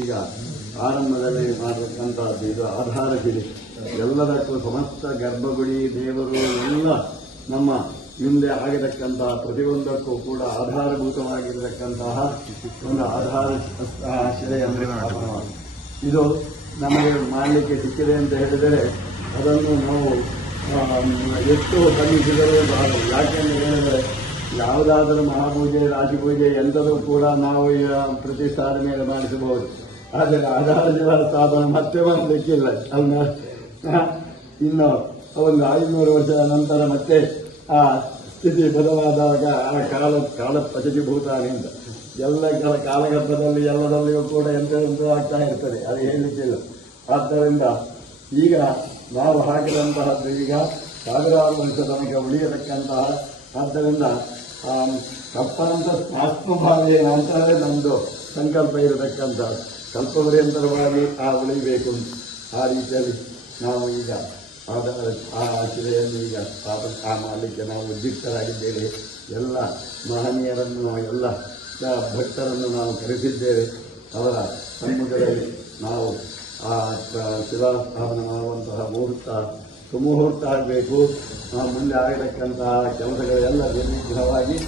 ಈಗ ಆರಂಭದಲ್ಲಿ ಮಾಡತಕ್ಕಂಥದ್ದು ಇದು ಆಧಾರ ಗಿರಿ. ಎಲ್ಲದಕ್ಕೂ ಸಮಸ್ತ ಗರ್ಭಗುಡಿ ದೇವರು ಎಲ್ಲ ನಮ್ಮ ಮುಂದೆ ಆಗಿರತಕ್ಕಂತಹ ಪ್ರತಿಯೊಂದಕ್ಕೂ ಕೂಡ ಆಧಾರಭೂತವಾಗಿರತಕ್ಕಂತಹ ಒಂದು ಆಧಾರ ಶಿಲೆ ಅಂದರೆ ಇದು ನಮಗೆ ಮಾಡಲಿಕ್ಕೆ ಸಿಕ್ಕಿದೆ ಅಂತ ಹೇಳಿದರೆ ಅದನ್ನು ನಾವು ಎಷ್ಟು ಕಲಿಸಿದರೂ ಯಾಕೆಂದರೆ ಹೇಳಿದರೆ ಯಾವುದಾದರೂ ಮಹಾಪೂಜೆ ರಾಜಪೂಜೆ ಎಂಥರೂ ಕೂಡ ನಾವು ಪ್ರತಿಷ್ಠಾನ ಮೇಲೆ ಮಾಡಿಸಬಹುದು. ಆದರೆ ಆಧಾರ ಸಾಧನ ಮತ್ತೆ ಮಾಡಲಿಕ್ಕಿಲ್ಲ. ಅವನ್ನ ಇನ್ನು ಒಂದು 500 ವರ್ಷದ ನಂತರ ಮತ್ತೆ ಆ ಸ್ಥಿತಿ ಬದಲಾದಾಗ ಆ ಕಾಲ ಪಚತಿಭೂತಾನೆ ಅಂತ ಎಲ್ಲ ಕಾಲಗರ್ಭದಲ್ಲಿ ಎಲ್ಲದಲ್ಲಿಯೂ ಕೂಡ ಎಂತೆಂತೂ ಆಗ್ತಾ ಇರ್ತದೆ, ಅದು ಹೇಳಲಿಕ್ಕಿಲ್ಲ. ಆದ್ದರಿಂದ ಈಗ ನಾವು ಹಾಕಿದಂತಹದ್ದು ಈಗ ಸಾವಿರಾರು ವರ್ಷ ತನಕ ಉಳಿಯತಕ್ಕಂತಹ, ಆದ್ದರಿಂದ ಕಪ್ಪಾಂತ ಆತ್ಮಭಾವನೆ ಅಂತಲೇ ನಮ್ಮದು ಸಂಕಲ್ಪ ಇರತಕ್ಕಂಥದ್ದು. ಕಲ್ಪಪರ್ಯಂತರವಾಗಿ ಉಳಿಬೇಕು. ಆ ರೀತಿಯಲ್ಲಿ ನಾವು ಈಗ ಆ ಶಿಲೆಯನ್ನು ಈಗ ಸ್ಥಾಪನೆ ಮಾಡಲಿಕ್ಕೆ ನಾವು ಉದ್ಯುಕ್ತರಾಗಿದ್ದೇವೆ. ಎಲ್ಲ ಮಹನೀಯರನ್ನು ಎಲ್ಲ ಭಕ್ತರನ್ನು ನಾವು ಕರೆಸಿದ್ದೇವೆ. ಅವರ ಸಮ್ಮುಖದಲ್ಲಿ ನಾವು ಆ ಶಿಲಾಸ್ಥಾಪನೆ ಮಾಡುವಂತಹ ಮುಹೂರ್ತ ಸುಮುಹೂರ್ತ ಆಗಬೇಕು. ಮುಂದೆ ಆಗಿರತಕ್ಕಂತಹ ಕೆಲಸಗಳೆಲ್ಲ ನಿರ್ವಿಘ್ನವಾಗಿ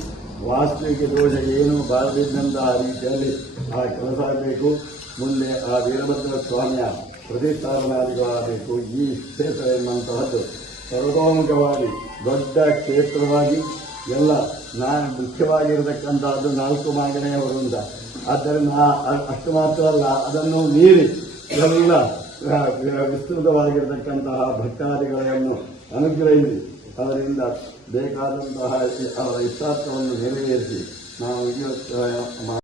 ವಾಸ್ತವಿಕ ದೋಷ ಏನು ಬಾರದಿದ್ದಂತಹ ರೀತಿಯಲ್ಲಿ ಆ ಕೆಲಸ ಆಗಬೇಕು. ಮುಂದೆ ಆ ವೀರಭದ್ರ ಸ್ವಾಮಿಯ ಪ್ರತಿಷ್ಠಾಪನಾದಿಗಳಾಗಬೇಕು. ಈ ಕ್ಷೇತ್ರ ಎನ್ನುವಂತಹದ್ದು ಸರ್ವತೋಮುಖವಾಗಿ ದೊಡ್ಡ ಕ್ಷೇತ್ರವಾಗಿ ಎಲ್ಲ ಮುಖ್ಯವಾಗಿರತಕ್ಕಂತಹದ್ದು 4 ಮಾಗನೆಯ ವೃಂದ. ಆದ್ದರಿಂದ ಅಷ್ಟು ಮಾತ್ರ ಅಲ್ಲ, ಅದನ್ನು ಮೀರಿ ಎಲ್ಲ ವಿಸ್ತೃತವಾಗಿರತಕ್ಕಂತಹ ಭಕ್ತಾದಿಗಳನ್ನು ಅನುಗ್ರಹಿಸಿ ಅವರಿಂದ ಬೇಕಾದಂತಹ ಅವರ ಇಷ್ಟಾರ್ಥವನ್ನು ನೆರವೇರಿಸಿ ನಾವು